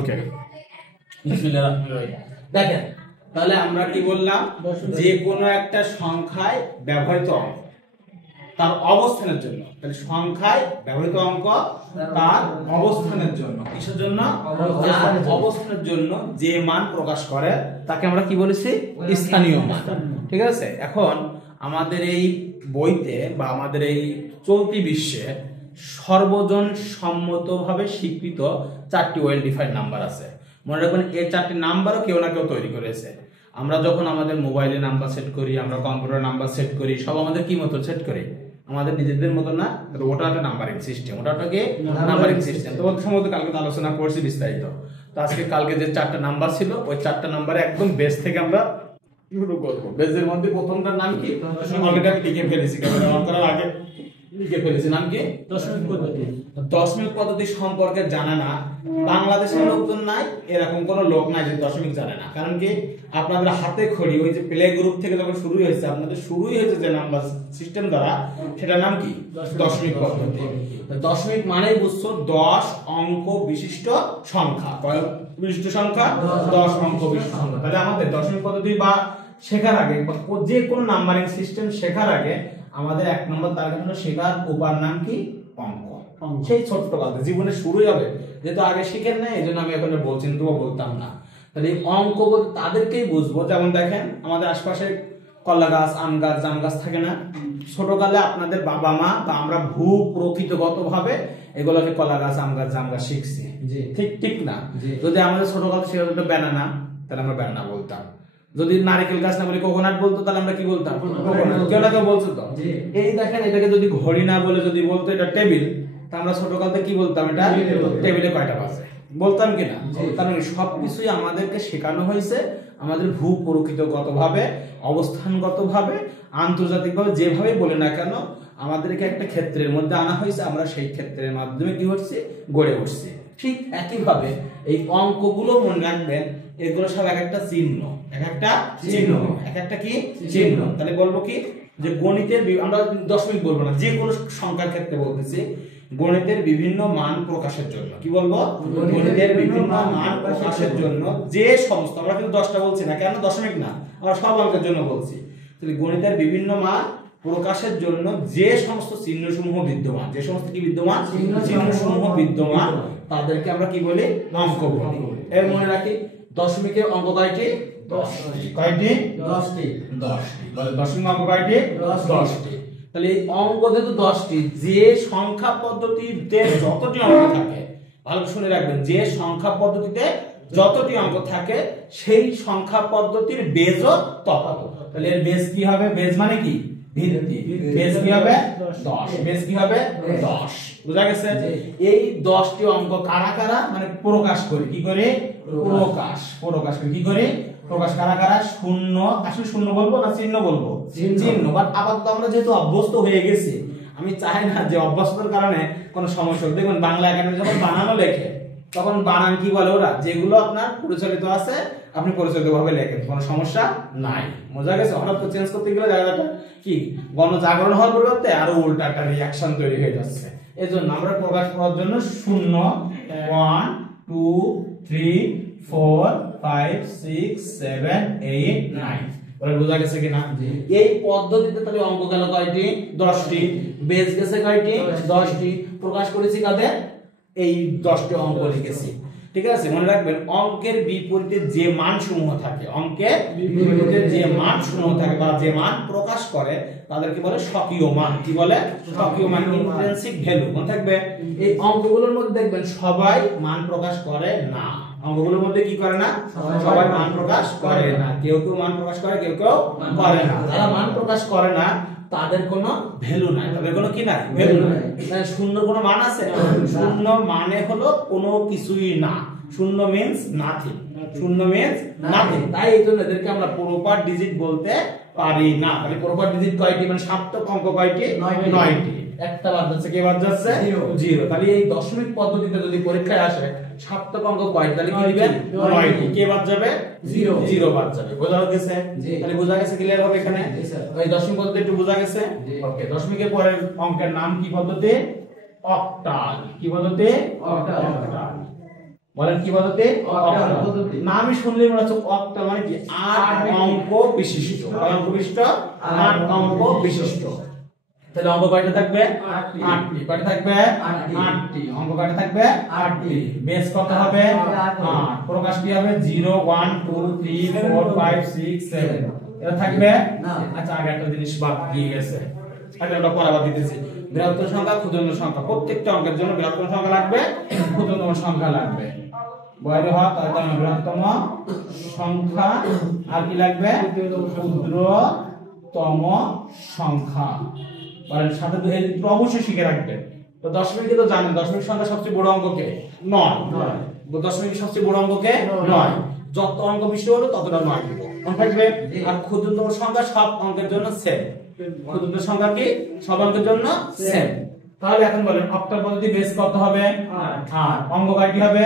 ওকে, দেখেন তাহলে আমরা কি বললাম, যে কোনো একটা সংখ্যায় ব্যবহৃত অঙ্ক তার অবস্থানের জন্য, তাহলে সংখ্যায় ব্যবহৃত অঙ্ক তার অবস্থানের জন্য, কিসের জন্য? তার অবস্থানের জন্য যে মান প্রকাশ করে তাকে আমরা কি বলেছি? স্থানীয় মান। ঠিক আছে, এখন আমাদের এই বইতে বা আমাদের এই চলতি বিশ্বে সর্বজন সম্মতভাবে স্বীকৃত 4টি ওয়েল ডিফাইন্ড নাম্বার আছে। মনে রাখবেন, এই 4টি নাম্বারও কেউ না কেউ তৈরি করেছে। আমরা যখন আমাদের মোবাইলে নাম্বার সেট করি, আমরা কম্পিউটার নাম্বার সেট করি, সব আমাদের কি মতো সেট করি? আমাদের নিজেদের মতো না, ওটা একটা নাম্বারিং সিস্টেম, ওটাকে নাম্বারিং সিস্টেম। তো সম্ভবত কালকে আলোচনা করছি বিস্তারিত। তো আজকে কালকে যে 4টা নাম্বার ছিল, ওই 4টা নাম্বারে একদম বেস থেকে আমরা শুরু করবো। বেসের মধ্যে প্রথমটার নাম কি? অলরেডি আমি লিখে ফেলেছি, ক্যামেরা অন করার আগে লিখে ফেলেছি। নাম কি? দশমিক পদ্ধতি। দশমিক পদ্ধতি সম্পর্কে জানা না, বাংলাদেশের লোকজন নাই, এরকম কোন লোক নাই যে দশমিক জানে না। কারণ কি, আপনাদের হাতে খড়ি, ওই যে প্লে গ্রুপ থেকে যখন শুরু হয়েছে, আপনাদের শুরুই হয়েছে যে নাম্বার সিস্টেম দ্বারা, সেটার নাম কি? দশমিক পদ্ধতি। দশমিক মানেই বুঝছো 10 অঙ্ক বিশিষ্ট সংখ্যা। কয় বিশিষ্ট সংখ্যা? 10 অঙ্ক বিশিষ্ট সংখ্যা। তাহলে আমাদের দশমিক পদ্ধতি বা শেখার আগে, যে কোনো নাম্বারিং সিস্টেম শেখার আগে আমাদের 1 নম্বর তার জন্য শেখার উপার নাম কি? অঙ্ক। সেই ছোট্ট কথা জীবনে শুরুই হবে, যেহেতু আগে শিখেন না, এই জন্য আমি এখন বলছি, তবুও বলতাম না। তাহলে অঙ্ক বলতে তাদেরকেই বুঝবো। যেমন দেখেন, আমাদের আশপাশে কলা গাছ, আম গাছ, জাম গাছ থাকে না? ছোটকালে আপনাদের বাবা মা বা আমরা ভূ প্রকৃতিগত ভাবে এগুলোকে কলা গাছ, আম গাছ, জাম গাছ শিখছি, ঠিক ঠিক না? যদি আমাদের ছোটকাল ছিল ব্যানানা, তাহলে আমরা ব্যানানা বলতাম। যদি নারকেল গাছ না বলে কোকোনাট বলতো, তাহলে আমরা কি বলতাম? কেউ না কেউ বলছো তো। এই দেখেন, এটাকে যদি ঘড়ি না বলে যদি বলতো এটা টেবিল, তা আমরা ছোটকালতে কি বলতাম? এটা টেবিলে কয়টা বাজে বলতাম কিনা? তার মানে সবকিছুই আমাদেরকে শেখানো হয়েছে আমাদের ভূ প্রকৃতিগত ভাবে, অবস্থানগত ভাবে, আন্তর্জাতিক ভাবে, যেভাবে বলে না কেন আমাদেরকে একটা ক্ষেত্রের মধ্যে আনা হয়েছে, আমরা সেই ক্ষেত্রের মাধ্যমে কি হচ্ছে? গড়ে উঠছি। ঠিক একইভাবে এই অঙ্কগুলো মনে রাখবেন, এগুলো সব এক একটা চিহ্ন, এক একটা চিহ্ন, এক একটা কি চিহ্ন। তাহলে বলবো কি, যে গণিতের আমরা দশমিক বলবো না, যে কোনো সংখ্যার ক্ষেত্রে বলতেছি, গণিতের বিভিন্ন মান প্রকাশের জন্য কি বলবো? গণিতের বিভিন্ন মান প্রকাশের জন্য যে সমস্ত, আমরা কিন্তু 10টা বলছি না, কেন? দশমিক না, আমরা সব অঙ্কের জন্য বলছি। তাহলে গণিতের বিভিন্ন মান প্রকাশের জন্য যে সমস্ত চিহ্নসমূহ বিদ্যমান, যে সমস্ত কি বিদ্যমান? চিহ্নসমূহ বিদ্যমান, তাদেরকে আমরা কি বলি? অঙ্ক বলি। এর মনে রাখি, দশমিকের অঙ্ক কয়টি? 10টি। কয়টি? 10টি। 10টি। বলে দশমিক অঙ্ক কয়টি? 10টি। তাহলে এই অঙ্ক যেহেতু 10টি, যে সংখ্যা পদ্ধতিতে যতটি অঙ্ক থাকে, ভালো শুনে রাখবেন, যে সংখ্যা পদ্ধতিতে যতটি অঙ্ক থাকে সেই সংখ্যা পদ্ধতির বেজও তত। তাহলে এর বেজ কি হবে? বেজ মানে কি? ভিত্তি। বেজ কি হবে? 10। বেজ কি হবে? 10। বুঝা গেছে? এই 10টি অঙ্ক কারা কারা মানে প্রকাশ করি, কি করে? প্রকাশ করি, কি করে? প্রকাশ কারা কারা? শূন্য, আসলে শূন্য বলবো না চিহ্ন বলবো? চিহ্ন। বাট আবার তো আমরা যেহেতু অভ্যস্ত হয়ে গেছি, আমি চাই না যে অভ্যস্ততার কারণে কোনো সমস্যা হবে। দেখবেন বাংলা একাডেমি যখন বানানো লেখে, তখন বানান কি বলে ওরা? যেগুলো আপনার পরিচালিত আছে আপনি পরিচালিত ভাবে লেখেন, কোনো সমস্যা নাই। বোঝা গেছে? হঠাৎ করে চেঞ্জ করতে গেলে জায়গাটা কি গণজাগরণ হওয়ার পরিবর্তে আরো উল্টা একটা রিঅ্যাকশন তৈরি হয়ে যাচ্ছে। এজন্য আমরা প্রকাশ করার জন্য 0 1 2 3 4 5 6 7 8 9 বলে। বোঝা গেছে কিনা? এই পদ্ধতিতে তাহলে অঙ্ক গেল কয়টি? 10টি। বেজ গেছে কয়টি? 10টি। প্রকাশ করেছি কাদের? এই 10টি অঙ্ক লিখেছি। ঠিক আছে, মনে রাখবেন, অঙ্কের বিপরীতে যে মান সমূহ থাকে, অঙ্কের বিপরীতে যে মান সমূহ থাকে বা যে মান প্রকাশ করে তাদেরকে বলে স্বকীয় মান। কি বলে? স্বকীয় মান, ইন্ট্রিনসিক ভ্যালু। মনে থাকবে, এই অঙ্কগুলোর মধ্যে দেখবেন সবাই মান প্রকাশ করে না। অঙ্কগুলোর মধ্যে কি করে না? সবাই মান প্রকাশ করে না। কেউ কেউ মান প্রকাশ করে, কেউ কেউ করে না। যারা মান প্রকাশ করে না তাদের কোনো ভ্যালু নাই, তাদের কোনো কি নাই? ভ্যালু নাই। শূন্য কোনো মান আছে? শূন্য মানে হলো কোনো কিছুই না। শূন্য মিন্স নাথিং। শূন্য মিন্স নাথিং। তাই এই জন্য এদেরকে আমরা প্রপার ডিজিট বলতে পারি না। তাহলে প্রপার ডিজিট কয়টি? মানে সার্থক অঙ্ক কয়টি? 9টি। একটা বাদ যাচ্ছে, কে বাদ যাচ্ছে? 0। তাহলে এই দশমিক পদ্ধতিতে যদি পরীক্ষায় আসে সার্থক অঙ্ক কয়টি, তাহলে কি দিবেন? 9টি। কে বাদ যাবে? 0 বাদ যাবে। বোঝা গেছে? তাহলে বোঝা গেছে ক্লিয়ার হবে এখানে? এই দশমিক পদ্ধতি একটু বোঝা গেছে? ওকে। দশমিকের পরের অঙ্কের নাম কি পদ্ধতি? অক্টাল। কি পদ্ধতি? অক্টাল। বলেন কি পদ্ধতি? অক্টাল পদ্ধতি। নামই শুনলেই মনে হচ্ছে অক্টাল মানে কি 8 অঙ্ক বিশিষ্ট। কয় অঙ্ক বিশিষ্ট? 8 অঙ্ক বিশিষ্ট। তাহলে অঙ্ক কয়টা থাকবে? 8টি। কয়টা থাকবে? 8টি। অঙ্ক কয়টা থাকবে? 8টি। বেস কত হবে? 8। প্রকাশ কি হবে? 0 1 2 3 4 5 6 7 এটা থাকবে না। আচ্ছা আগে একটা জিনিস বাদ দিয়ে গেছে, আগে আমরা পড়া বাদ দিতেছি। বৃহত্তম সংখ্যা, ক্ষুদ্রতম সংখ্যা, প্রত্যেকটা অঙ্কের জন্য বৃহত্তম সংখ্যা লাগবে, ক্ষুদ্রতম সংখ্যা লাগবে। বয়রে হয় তাহলে বৃহত্তম সংখ্যা আর কি লাগবে? ক্ষুদ্রতম সংখ্যা। বলেন সাথে তো এই অবশ্যই শিখে রাখবেন। তো দশমিকে তো জানেন, দশমিক সংখ্যা সবচেয়ে বড় অঙ্ক কে? 9। দশমিক সবচেয়ে বড় অঙ্ক কে? 9। যত অঙ্ক বেশি হলো ততটা 9 দিব। মনে থাকবে। আর ক্ষুদ্রতম সংখ্যা সব অঙ্কের জন্য সেম। ক্ষুদ্রতম সংখ্যা কি সব অঙ্কের জন্য সেম। তাহলে এখন বলেন অক্টাল পদ্ধতি বেস কত হবে? 8। অঙ্ক কয়টি হবে?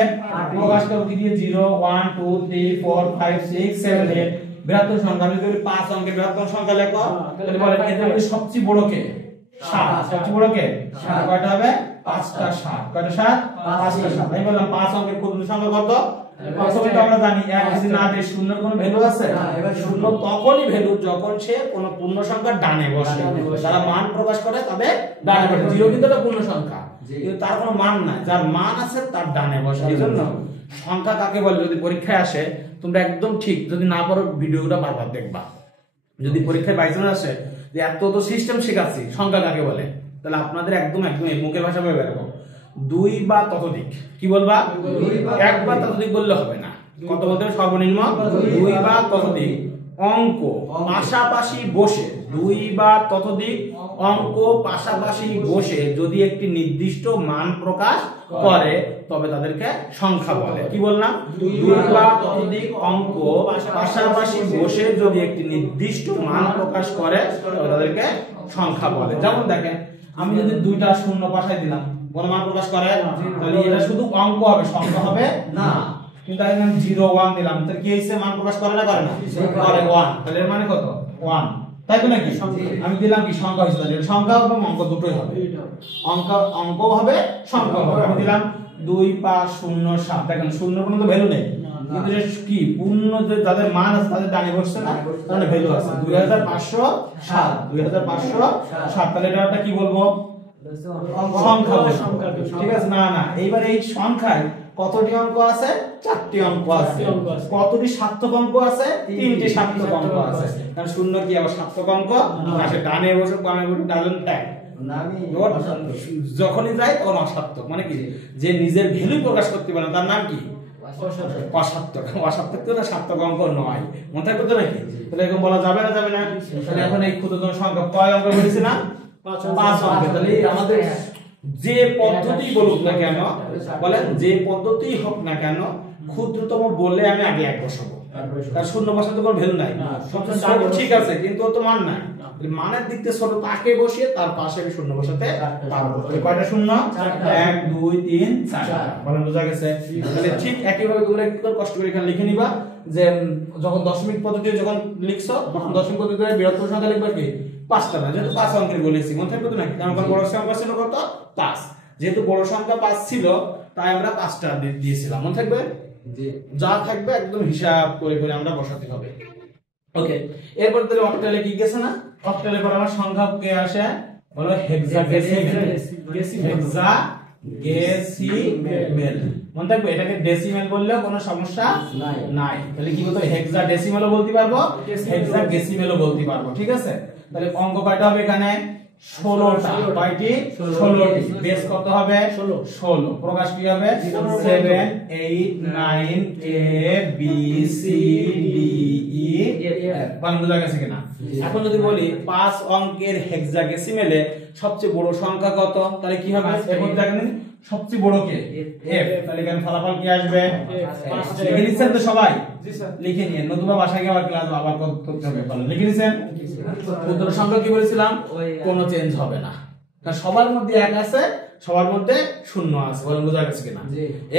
প্রকাশ করতে দিয়ে 0 1 2 3 4 5 6 7 8 বৃহত্তম সংখ্যা। আমি যদি 5 অঙ্কের বৃহত্তম সংখ্যা লেখো তাহলে বলেন এদের মধ্যে সবচেয়ে বড় কে? 7। সবচেয়ে বড় কে? 7। কয়টা হবে? 5টা 7। কয়টা 7? 5টা 7। আমি বললাম 5 অঙ্কের ক্ষুদ্র সংখ্যা কত? প্রথমে তো আমরা জানি এক যদি না দেই শূন্যের কোনো ভ্যালু আছে? এবার শূন্য তখনই ভ্যালু যখন সে কোন পূর্ণ সংখ্যার ডানে বসে। যারা মান প্রকাশ করে তাদের ডানে বসে। 0 কিন্তু একটা পূর্ণ সংখ্যা, কিন্তু তার কোনো মান নাই। যার মান আছে তার ডানে বসে। এইজন্য সংখ্যা কাকে বলে যদি পরীক্ষায় আসে তোমরা একদম ঠিক, যদি না পারো ভিডিওটা বারবার দেখবা। যদি পরীক্ষায় বাইচান্স আসে যে এত তো সিস্টেম শেখাচ্ছি সংখ্যা কাকে বলে, তাহলে আপনাদের একদম মুখের ভাষা বলবে এরকম 2 বা ততোধিক। কি বলবা? 1 বা ততোধিক বললে হবে না। কত বলতে হবে? সর্বনিম্ন 2 বা ততোধিক অঙ্ক পাশাপাশি বসে, 2 বা ততোধিক অঙ্ক পাশাপাশি বসে যদি একটি নির্দিষ্ট মান প্রকাশ করে তবে তাদেরকে সংখ্যা বলে। কি বললাম? 2 বা ততোধিক অঙ্ক পাশাপাশি বসে যদি একটি নির্দিষ্ট মান প্রকাশ করে তবে তাদেরকে সংখ্যা বলে। যেমন দেখেন আমি যদি 2টা শূন্য পাশায় দিলাম, কোন মান প্রকাশ করে? তাহলে এটা শুধু অঙ্ক হবে, সংখ্যা হবে না। কিন্তু আমি 0 1 দিলাম, তাহলে কি হইছে? মান প্রকাশ করে না করে না? করে 1। তাহলে এর মানে কত? 1। তাই তো নাকি? আমি দিলাম কি সংখ্যা হইছে, তাহলে সংখ্যা এবং অঙ্ক দুটোই হবে। অঙ্ক হবে, সংখ্যা হবে। আমি দিলাম 2 5 0 7। দেখেন শূন্যের কোনো তো ভ্যালু নেই, কিন্তু এটা কি পূর্ণ যে যাদের মান আছে তাদের ডানে বসছে না, তাহলে ভ্যালু আছে 2507। 2507 তাহলে এটা কি বলবো? সংখ্যা। ঠিক আছে? না না, এইবার এই সংখ্যায় কতটি অঙ্ক আছে? 4টি অঙ্ক আছে। কতটি সার্থক অঙ্ক আছে? 3টি সার্থক অঙ্ক আছে। কারণ শূন্য কি আবার সার্থক অঙ্ক? আসে ডানে বসে বামে বসে ডাজন্ট ট্যাগ। যখনই যায় তখন অসার্থক। মানে কি? যে নিজের ভ্যালু প্রকাশ করতে পারে না তার নাম কি? অসার্থক। অসার্থক তো সার্থক অঙ্ক নয়। মনে থাকবে তো নাকি? তাহলে এরকম বলা যাবে না? যাবে না। তাহলে এখন এই ক্ষুদ্রতম সংখ্যা কয় অঙ্ক বলেছি না? 5 অঙ্ক। তাহলে আমাদের যে পদ্ধতি বলুক না কেন, বলেন যে পদ্ধতি হোক না কেন, ক্ষুদ্রতম বললে আমি আগে 1 বসাবো। তার শূন্য বসাতে কোনো ভ্যালু নাই। ছোট ঠিক আছে, কিন্তু ও তো মান নাই। মানের দিক থেকে ছোট তাকে বসিয়ে তার পাশে আমি শূন্য বসাতে পারবো। কয়টা শূন্য? 1 2 3 4। বলেন বোঝা গেছে? তাহলে ঠিক একই ভাবে তোমরা একটু কষ্ট করে এখানে লিখে নিবা যে যখন দশমিক পদ্ধতি যখন লিখছো তখন দশমিক পদ্ধতিতে বৃহত্তম সংখ্যা লিখবা কি? 5টা না, যেহেতু 5 অঙ্কের বলেছি। মনে থাকবে তো নাকি? কারণ বড় সংখ্যা ছিল কত? 5। যেহেতু বড় সংখ্যা 5 ছিল তাই আমরা 5টা দিয়েছিলাম। মনে থাকবে? যা থাকবে একদম হিসাব করে করে আমরা বসাতে হবে। ওকে, এরপর তাহলে অক্টালে কি গেছে না? অক্টালে পর আমার সংখ্যা কে আসে? হলো হেক্সাডেসিমেল। হেক্সাডেসিমেল। মনে থাকবে এটাকে ডেসিমেল বললেও কোনো সমস্যা নাই। তাহলে কি বলতে? হেক্সাডেসিমেলও বলতে পারবো, হেক্সাডেসিমেলও বলতে পারবো। ঠিক আছে? তাহলে অঙ্ক কয়টা হবে এখানে? 16টা। কয়টি? 16টি। বেস কত হবে? 16। প্রকাশ কি হবে? 7 8 9 a b c d e f। Bangla বোঝা গেছে কিনা? এখন যদি বলি 5 অঙ্কের হেক্সাডেসিমেলে সবচেয়ে বড় সংখ্যা কত? তাহলে কি হবে? এখন দেখেন সবচেয়ে বড় কে? f। তাহলে এখানে ফলাফল কি আসবে? লিখে নিছেন তো সবাই? জি স্যার। লিখে নিন, নতুবা বাসায় গিয়ে আবার ক্লাস আবার করতে হবে। ভালো লিখে নিছেন? ক্ষুদ্র সংখ্যা কি বলেছিলাম? কোনো চেঞ্জ হবে না, কারণ সবার মধ্যে 1 আছে, সবার মধ্যে 0 আছে। বলেন বোঝা গেছে কিনা?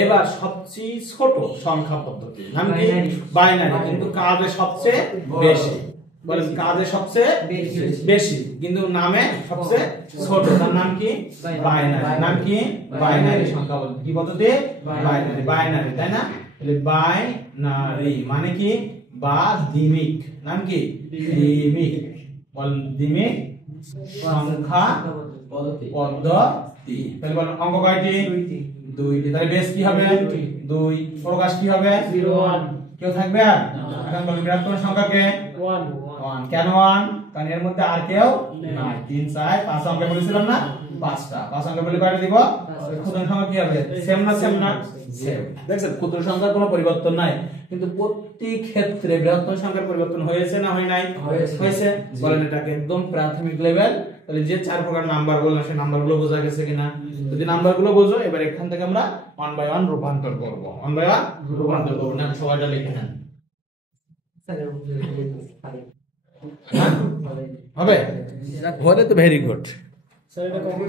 এবার সবচেয়ে ছোট সংখ্যা পদ্ধতি নাম কি? বাইনারি। কিন্তু কাজে সবচেয়ে বেশি। বলেন কাজে সবচেয়ে বেশি কিন্তু নামে সবচেয়ে ছোট। তার নাম কি? বাইনারি। নাম কি? বাইনারি সংখ্যা। বলেন কি পদ্ধতি? বাইনারি। বাইনারি, তাই না? তাহলে বাইনারি মানে কি? বা দ্বিমিক। নাম কি? দ্বিমিক। বলেন দ্বিমিক সংখ্যা পদ্ধতি। তাহলে বলেন অঙ্ক কয়টি? দুইটি। তাহলে বেস কি হবে? 2। প্রকাশ কি হবে? 0 1 কেউ থাকবে? এখন বলেন বৃহত্তম সংখ্যাকে 1 1। কেন 1? কারণ এর মধ্যে আর কেউ নাই। 3 4 5 অঙ্কে বলেছিলাম না? 5টা। 5 অঙ্কে বলে কয়টা দিব? ক্ষুদ্র সংখ্যা কি হবে? সেম না সেম না? সেম। দেখছেন ক্ষুদ্র সংখ্যার কোনো পরিবর্তন নাই, কিন্তু প্রতি ক্ষেত্রে বৃহত্তম সংখ্যার পরিবর্তন হয়েছে না হয় নাই? হয়েছে। বলেন এটাকে একদম প্রাথমিক লেভেল। তাহলে যে 4 প্রকার নাম্বার বললাম সেই নাম্বারগুলো বোঝা গেছে কিনা? যদি নাম্বারগুলো বোঝো, এবার এখান থেকে আমরা 1 বাই 1 রূপান্তর করব। 1 বাই 1 রূপান্তর করব। না সবাইটা লিখে নেন। হবে? হলে তো ভেরি গুড। স্যার এটা কখন